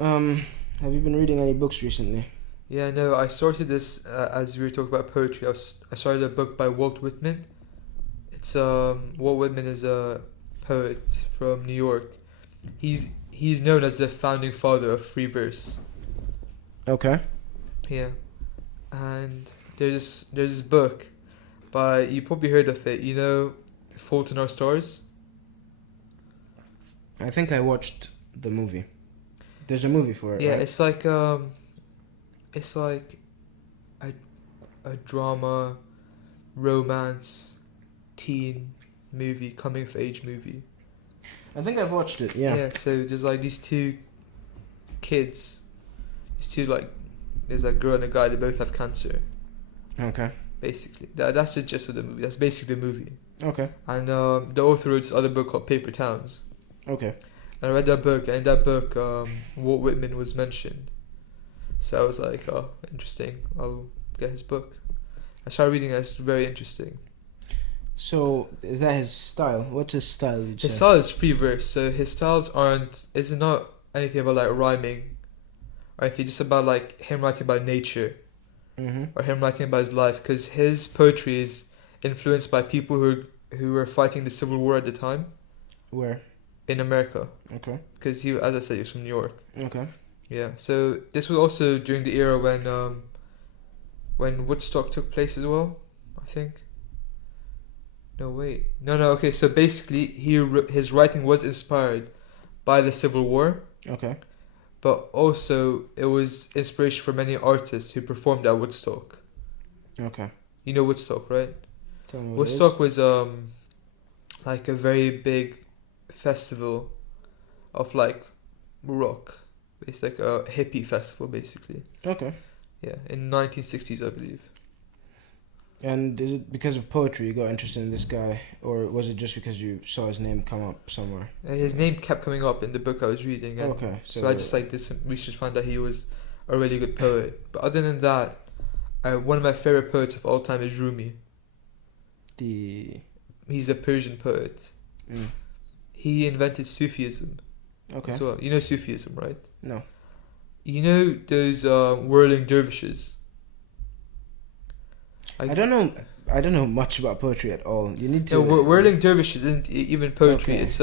Have you been reading any books recently? Yeah, no, I started this as we were talking about poetry. I started a book by Walt Whitman. It's Walt Whitman is a poet from New York. He's known as the founding father of free verse. Okay. Yeah, and there's this book, but you probably heard of it. You know, Fault in Our Stars. I think I watched the movie. There's a movie for it, Yeah, right? it's like a a drama, romance, teen movie, coming of age movie. I think I've watched it, yeah. Yeah, so there's like these two kids, these two like there's a girl and a guy. They both have cancer. Okay. Basically, that's the gist of the movie. That's basically the movie. Okay. And the author wrote this other book called Paper Towns. Okay. And I read that book, and in that book, Walt Whitman was mentioned. So I was like, oh, interesting. I'll get his book. I started reading it. It's very interesting. So, is that his style? What's his style, you'd His say? style is free verse, so his styles aren't. It's not anything about like rhyming, or anything. Just about like him writing about nature, Mm-hmm. or him writing about his life. Because his poetry is influenced by people who were fighting the Civil War at the time Where? in America. Okay. Because he, as I said, he was from New York. Okay. Yeah. So this was also during the era when Woodstock took place as well. I think. No, wait. No. Okay. So basically, his writing was inspired by the Civil War, Okay. but also it was inspiration for many artists who performed at Woodstock. Okay. You know Woodstock, right? Tell me what it is. Woodstock was like a very big festival of like rock. It's like a hippie festival basically. Okay. Yeah, in 1960s I believe. And is it because of poetry you got interested in this guy? Or was it just because you saw his name come up somewhere? His name kept coming up in the book I was reading, and Okay. so I just like did some research, found that he was a really good poet. But other than that, one of my favorite poets of all time is Rumi. The... He's a Persian poet. Mm. He invented Sufism Okay. as well. You know Sufism, right? No. You know those whirling dervishes. I don't know. I don't know much about poetry at all. You need to. No, whirling dervishes isn't even poetry. Okay. It's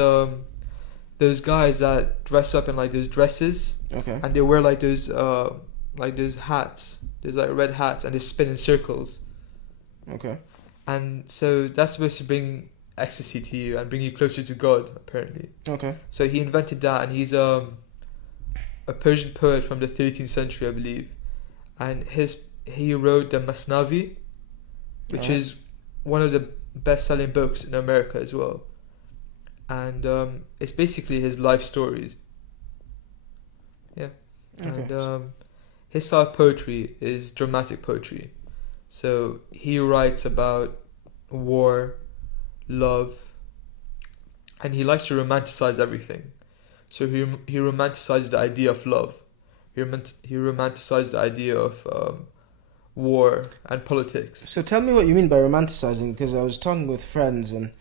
those guys that dress up in like those dresses, Okay. and they wear like those hats. There's like red hats, and they spin in circles. Okay. And so that's supposed to bring ecstasy to you and bring you closer to God, apparently. Okay. So he invented that, and he's a Persian poet from the 13th century, I believe. And he wrote the Masnavi, which Alright. is one of the best-selling books in America as well. And it's basically his life stories. Yeah. Okay. And his style of poetry is dramatic poetry. So he writes about war, love, and he likes to romanticize everything. So he romanticized the idea of love. He romanticized the idea of war and politics. So tell me what you mean by romanticizing, because I was talking with friends and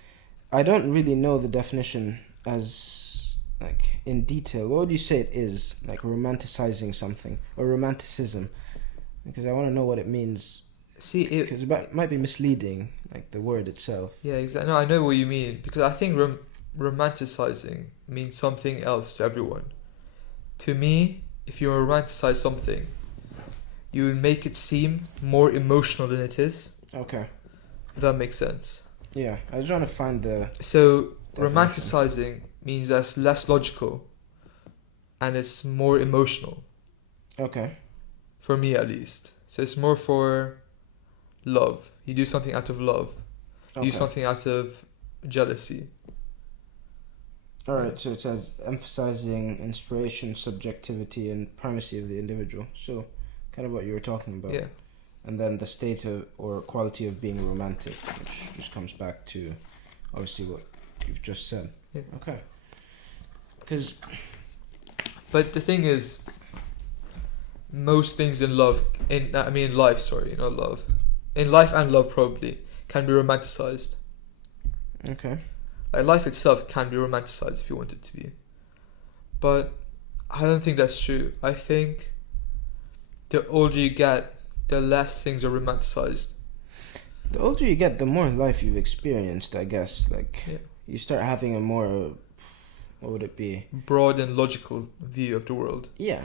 I don't really know the definition as like in detail. What would you say it is? Like romanticizing something or romanticism? Because I want to know what it means. See, Because it might be misleading, like the word itself. yeah, exactly. No, I know what you mean, because I think romanticizing means something else to everyone. To me, if you romanticize something, you would make it seem more emotional than it is. Okay. If that makes sense. Yeah, I was trying to find the So definition. romanticizing means that's less logical, and it's more emotional. Okay. For me, at least. So it's more for love. You do something out of love. You Okay. do something out of jealousy. All right. So it says emphasizing inspiration, subjectivity, and primacy of the individual. So, kind of what you were talking about. Yeah. And then the state of, or quality of being romantic, which just comes back to obviously what you've just said. Yeah. Okay. Because But the thing is, most things in life, sorry, not love. In life and love probably can be romanticized. okay, Like life itself can be romanticized if you want it to be. But I don't think that's true. I think the older you get, the less things are romanticized. The older you get, the more life you've experienced, I guess. Like, Yeah. you start having a more, what would it be? Broad and logical view of the world. Yeah,